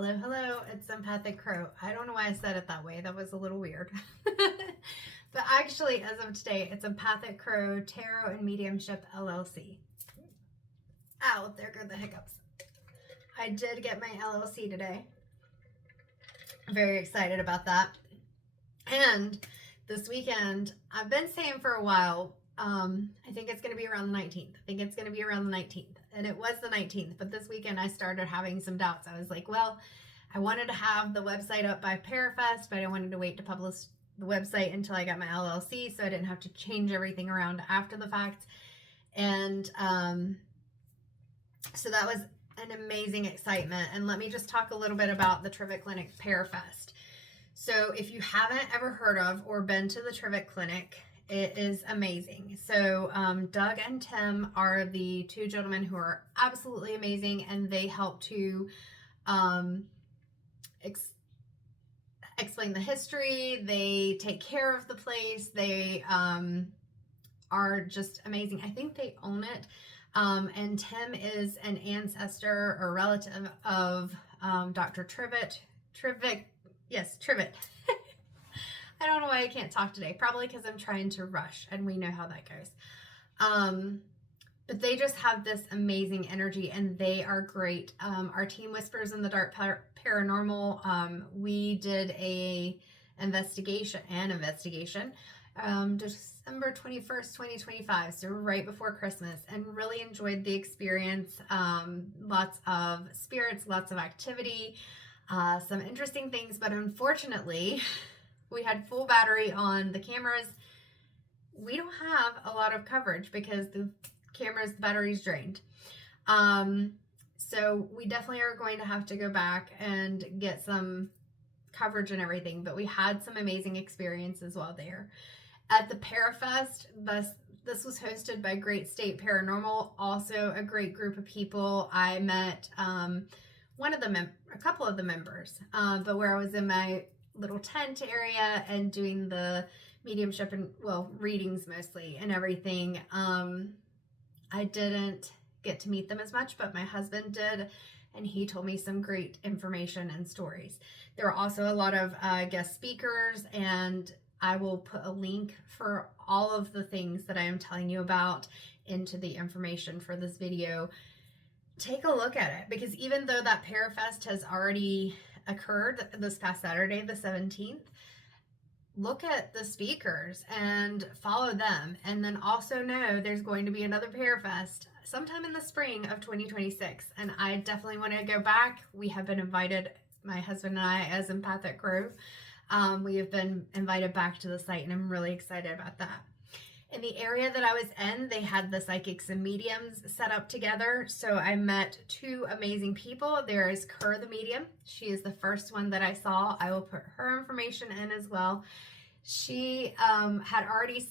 Hello, hello, it's Empathic Crow. I don't know why I said it that way. That was a little weird. But actually, as of today, it's Empathic Crow Tarot and Mediumship LLC. Ow, there go the hiccups. I did get my LLC today. Very excited about that. And this weekend, I've been saying for a while, I think it's going to be around the 19th. And it was the 19th, but this weekend I started having some doubts. I was like, well, I wanted to have the website up by Parafest, but I wanted to wait to publish the website until I got my LLC so I didn't have to change everything around after the fact. And so that was an amazing excitement. And let me just talk a little bit about the Trivet Clinic Parafest. So if you haven't ever heard of or been to the Trivet Clinic, it is amazing. So Doug and Tim are the two gentlemen who are absolutely amazing, and they help to explain the history. They take care of the place. They are just amazing. I think they own it. And Tim is an ancestor or relative of Dr. Trivet. Yes, Trivet. I don't know why I can't talk today. Probably because I'm trying to rush, and we know how that goes. But they just have this amazing energy, and they are great. Our team, Whispers in the Dark Paranormal, we did an investigation, December 21st, 2025, so right before Christmas, and really enjoyed the experience. Lots of spirits, lots of activity, some interesting things, but unfortunately, we had full battery on the cameras. We don't have a lot of coverage because the battery's drained. So we definitely are going to have to go back and get some coverage and everything, but we had some amazing experiences while there. At the Parafest, this was hosted by Great State Paranormal, also a great group of people. I met a couple of the members, but where I was in my little tent area and doing the mediumship and readings mostly and everything, I didn't get to meet them as much, but my husband did, and he told me some great information and stories. There were also a lot of guest speakers, and I will put a link for all of the things that I am telling you about into the information for this video. Take a look at it, because even though that Parafest has already occurred this past Saturday, the 17th, look at the speakers and follow them. And then also know there's going to be another Parafest sometime in the spring of 2026. And I definitely want to go back. We have been invited, my husband and I, as Empathic Crow. We have been invited back to the site, and I'm really excited about that. In the area that I was in, they had the psychics and mediums set up together. So I met two amazing people. There is Kerr the medium. She is the first one that I saw. I will put her information in as well. She had already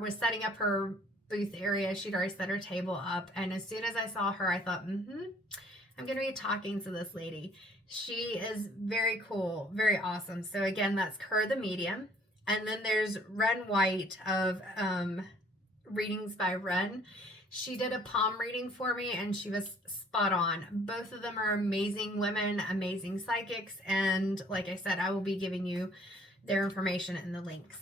was setting up her booth area. She'd already set her table up. And as soon as I saw her, I thought, I'm going to be talking to this lady. She is very cool, very awesome. So again, that's Kerr the medium. And then there's Ren White of Readings by Ren. She did a palm reading for me, and she was spot on. Both of them are amazing women, amazing psychics. And like I said, I will be giving you their information in the links.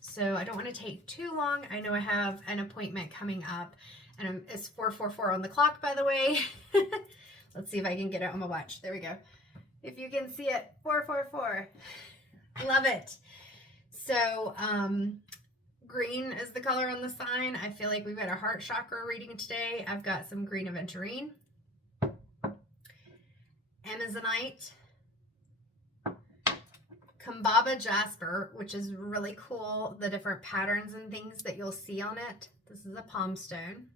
So I don't want to take too long. I know I have an appointment coming up, and it's 4:44 on the clock, by the way. Let's see if I can get it on my watch. There we go. If you can see it, 4:44. Love it. So, green is the color on the sign. I feel like we've got a heart chakra reading today. I've got some green aventurine, Amazonite, Kambaba jasper, which is really cool, the different patterns and things that you'll see on it. This is a palm stone.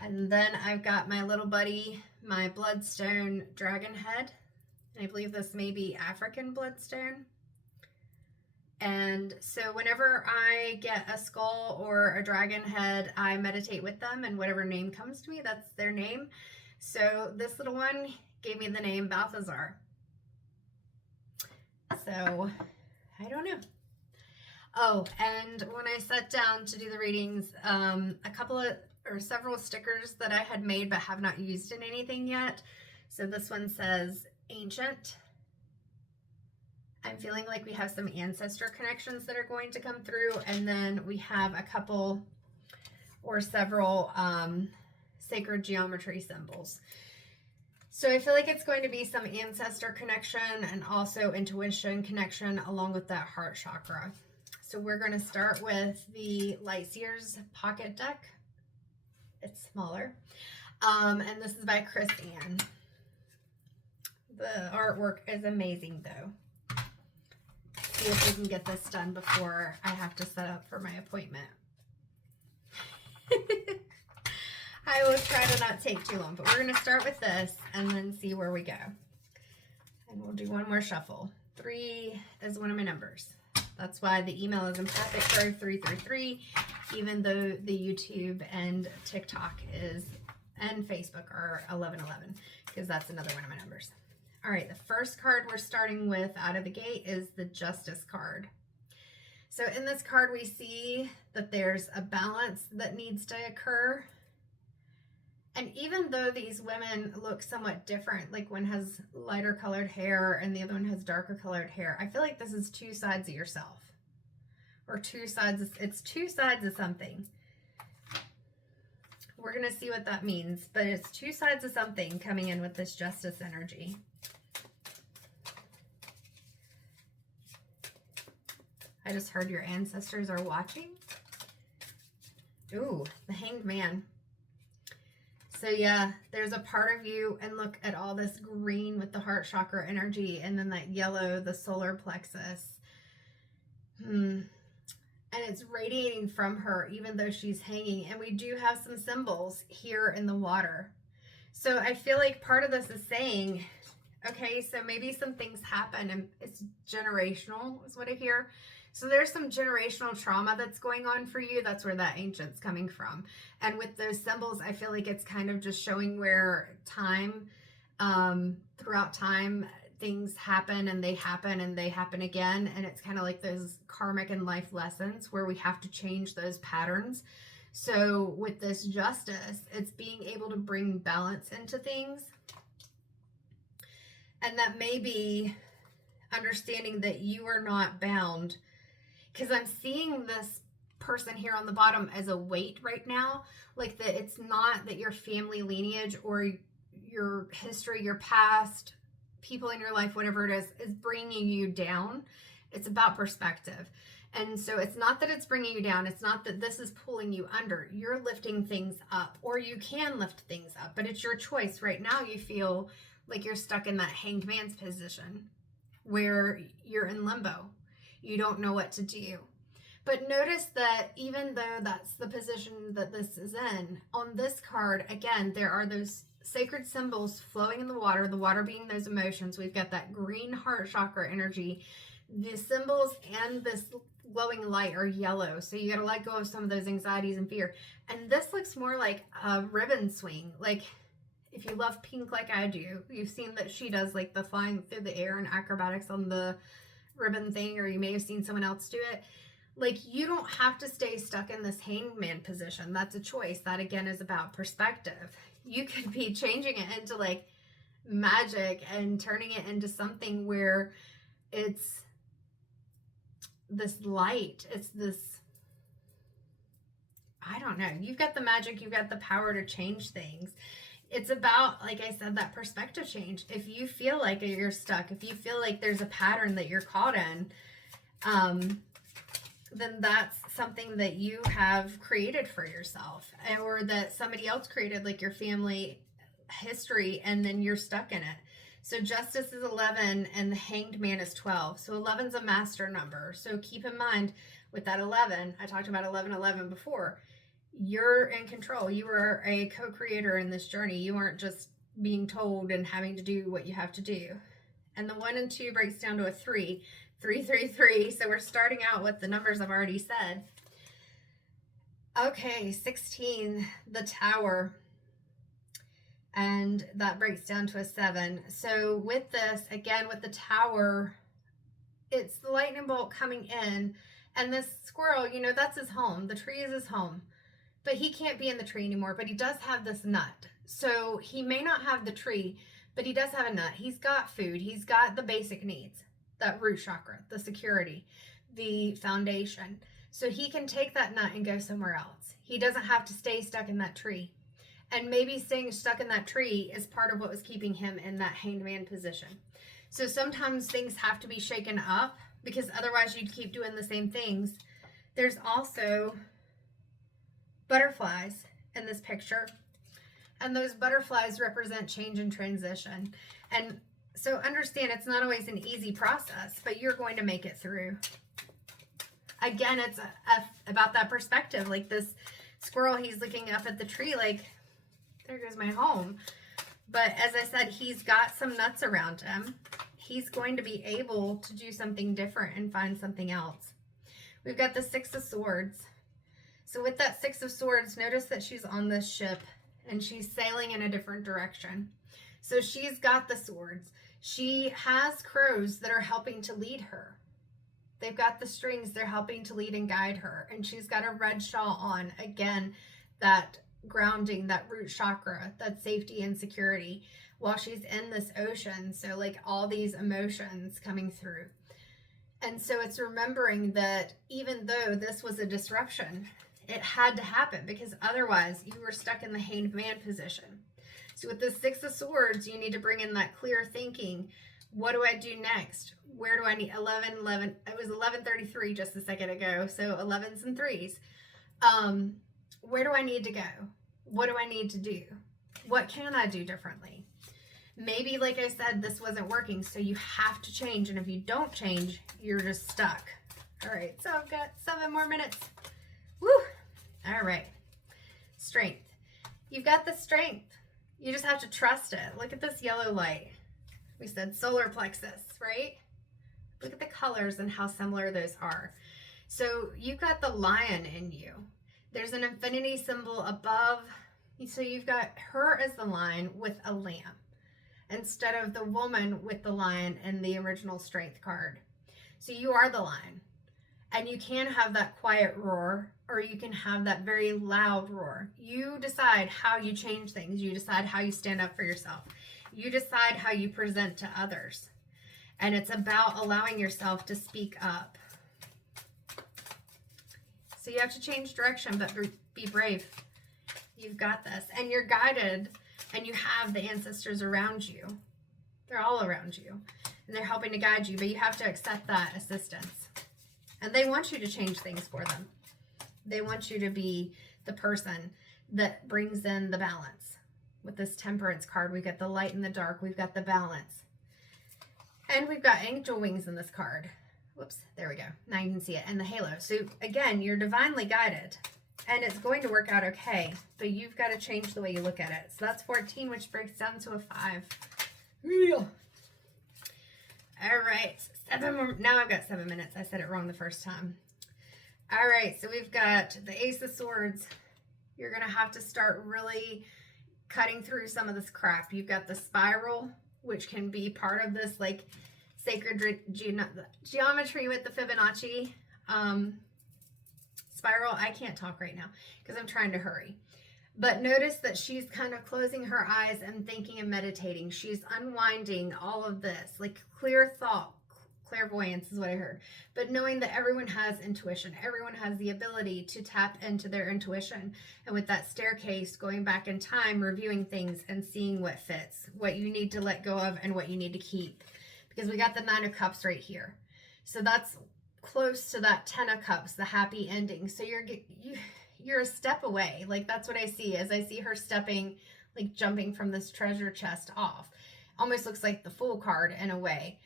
And then I've got my little buddy, my bloodstone dragon head. And I believe this may be African bloodstone. And so whenever I get a skull or a dragon head, I meditate with them, and whatever name comes to me, that's their name. So this little one gave me the name Balthazar. So I don't know. Oh, and when I sat down to do the readings, several stickers that I had made but have not used in anything yet. So this one says, ancient. I'm feeling like we have some ancestor connections that are going to come through, and then we have a couple or several sacred geometry symbols. So I feel like it's going to be some ancestor connection and also intuition connection along with that heart chakra. So we're going to start with the Light Seers pocket deck. It's smaller. And this is by Chris Ann. The artwork is amazing though. See if we can get this done before I have to set up for my appointment. I will try to not take too long, but we're going to start with this and then see where we go. And we'll do one more shuffle. 3 is one of my numbers. That's why the email is in perfect for 333, even though the YouTube and TikTok and Facebook are 1111, because that's another one of my numbers. All right, the first card we're starting with out of the gate is the Justice card. So in this card, we see that there's a balance that needs to occur. And even though these women look somewhat different, like one has lighter colored hair and the other one has darker colored hair, I feel like this is two sides of yourself. Or it's two sides of something. We're going to see what that means, but it's two sides of something coming in with this Justice energy. I just heard your ancestors are watching. Ooh, the Hanged Man. So yeah, there's a part of you, and look at all this green with the heart chakra energy, and then that yellow, the solar plexus. And it's radiating from her, even though she's hanging. And we do have some symbols here in the water. So I feel like part of this is saying, okay, so maybe some things happen, and it's generational is what I hear. So there's some generational trauma that's going on for you. That's where that ancient's coming from. And with those symbols, I feel like it's kind of just showing where time, throughout time, things happen and they happen again. And it's kind of like those karmic and life lessons where we have to change those patterns. So with this Justice, it's being able to bring balance into things. And that may be understanding that you are not bound, because I'm seeing this person here on the bottom as a weight right now, like that it's not that your family lineage or your history, your past, people in your life, whatever it is bringing you down. It's about perspective. And so it's not that it's bringing you down. It's not that this is pulling you under. You're lifting things up, or you can lift things up, but it's your choice. Right now you feel like you're stuck in that Hanged Man's position where you're in limbo. You don't know what to do. But notice that even though that's the position that this is in, on this card, again, there are those sacred symbols flowing in the water being those emotions. We've got that green heart chakra energy. The symbols and this glowing light are yellow. So you got to let go of some of those anxieties and fear. And this looks more like a ribbon swing. Like if you love pink like I do, you've seen that she does like the flying through the air and acrobatics on the ribbon thing, or you may have seen someone else do it. Like, you don't have to stay stuck in this hangman position. That's a choice. That again is about perspective. You could be changing it into like magic and turning it into something where it's this light. It's this, I don't know. You've got the magic. You've got the power to change things. It's about, like I said, that perspective change. If you feel like you're stuck, if you feel like there's a pattern that you're caught in, then that's something that you have created for yourself, or that somebody else created, like your family history, and then you're stuck in it. So Justice is 11 and the Hanged Man is 12. So 11 is a master number. So keep in mind with that 11, I talked about 1111 before. You're in control. You are a co-creator in this journey. You aren't just being told and having to do what you have to do. And the 1 and 2 breaks down to a 3. 3, 3, 3. So we're starting out with the numbers I've already said. Okay, 16, the Tower. And that breaks down to a 7. So with this, again, with the Tower, it's the lightning bolt coming in. And this squirrel, you know, that's his home. The tree is his home. But he can't be in the tree anymore, but he does have this nut. So he may not have the tree, but he does have a nut. He's got food. He's got the basic needs, that root chakra, the security, the foundation. So he can take that nut and go somewhere else. He doesn't have to stay stuck in that tree. And maybe staying stuck in that tree is part of what was keeping him in that hanged man position. So sometimes things have to be shaken up, because otherwise you'd keep doing the same things. There's also butterflies in this picture. And those butterflies represent change and transition. And so understand, it's not always an easy process, but you're going to make it through. Again, it's about that perspective. Like this squirrel, he's looking up at the tree like, there goes my home. But as I said, he's got some nuts around him. He's going to be able to do something different and find something else. We've got the Six of Swords. So with that Six of Swords, notice that she's on this ship and she's sailing in a different direction. So she's got the swords. She has crows that are helping to lead her. They've got the strings. They're helping to lead and guide her. And she's got a red shawl on. Again, that grounding, that root chakra, that safety and security while she's in this ocean. So like all these emotions coming through. And so it's remembering that even though this was a disruption, it had to happen, because otherwise you were stuck in the hanged man position. So with the Six of Swords, you need to bring in that clear thinking. What do I do next? Where do I need 11? It was 11:33 just a second ago. So 11s and 3s. Where do I need to go? What do I need to do? What can I do differently? Maybe, like I said, this wasn't working, so you have to change. And if you don't change, you're just stuck. All right, so I've got 7 more minutes. Woo! All right. Strength. You've got the strength. You just have to trust it. Look at this yellow light. We said solar plexus, right? Look at the colors and how similar those are. So you've got the lion in you. There's an infinity symbol above. So you've got her as the lion with a lamb, instead of the woman with the lion in the original strength card. So you are the lion. And you can have that quiet roar, or you can have that very loud roar. You decide how you change things. You decide how you stand up for yourself. You decide how you present to others. And it's about allowing yourself to speak up. So you have to change direction, but be brave. You've got this. And you're guided, and you have the ancestors around you. They're all around you. And they're helping to guide you, but you have to accept that assistance. And they want you to change things for them. They want you to be the person that brings in the balance. With this Temperance card, we've got the light and the dark. We've got the balance. And we've got angel wings in this card. Whoops, there we go. Now you can see it. And the halo. So again, you're divinely guided. And it's going to work out okay. But you've got to change the way you look at it. So that's 14, which breaks down to a 5. All right, 7 more. Now I've got 7 minutes. I said it wrong the first time. All right, so we've got the Ace of Swords. You're going to have to start really cutting through some of this crap. You've got the spiral, which can be part of this like sacred geometry with the Fibonacci spiral. I can't talk right now because I'm trying to hurry. But notice that she's kind of closing her eyes and thinking and meditating. She's unwinding all of this, like clear thought, clairvoyance is what I heard. But knowing that everyone has intuition, everyone has the ability to tap into their intuition. And with that staircase, going back in time, reviewing things and seeing what fits, what you need to let go of and what you need to keep. Because we got the 9 of Cups right here. So that's close to that 10 of Cups, the happy ending. So you're a step away. Like that's what I see as I see her stepping, like jumping from this treasure chest off. Almost looks like the Fool card in a way.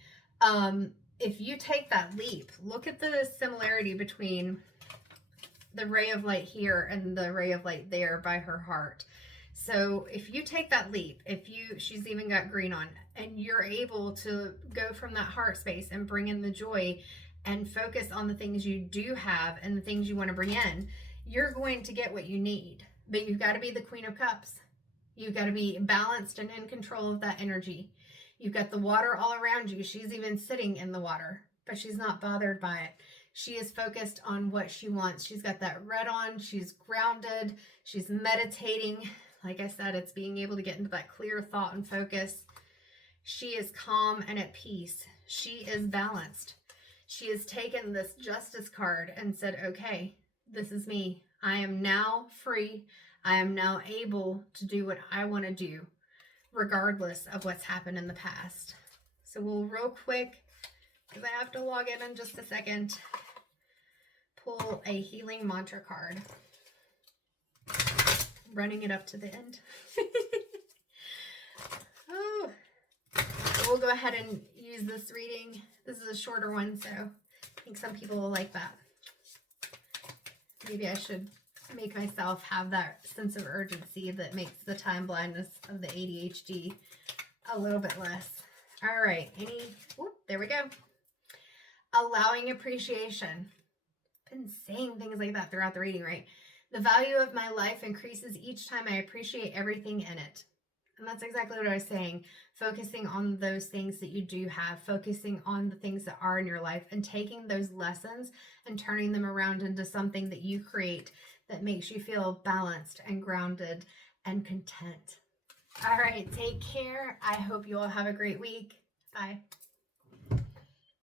If you take that leap, look at the similarity between the ray of light here and the ray of light there by her heart. So if you take that leap, she's even got green on, and you're able to go from that heart space and bring in the joy and focus on the things you do have and the things you want to bring in, you're going to get what you need. But you've got to be the Queen of Cups. You've got to be balanced and in control of that energy. You've got the water all around you. She's even sitting in the water, but she's not bothered by it. She is focused on what she wants. She's got that red on. She's grounded. She's meditating. Like I said, it's being able to get into that clear thought and focus. She is calm and at peace. She is balanced. She has taken this justice card and said, okay, this is me. I am now free. I am now able to do what I want to do, regardless of what's happened in the past. So we'll real quick, because I have to log in just a second, pull a healing mantra card. Running it up to the end. Oh, so we'll go ahead and use this reading. This is a shorter one, so I think some people will like that. Maybe I should make myself have that sense of urgency that makes the time blindness of the ADHD a little bit less. All right, there we go. Allowing appreciation. I've been saying things like that throughout the reading, right? The value of my life increases each time I appreciate everything in it. And that's exactly what I was saying. Focusing on those things that you do have, focusing on the things that are in your life, and taking those lessons and turning them around into something that you create that makes you feel balanced and grounded and content. All right, take care. I hope you all have a great week. Bye.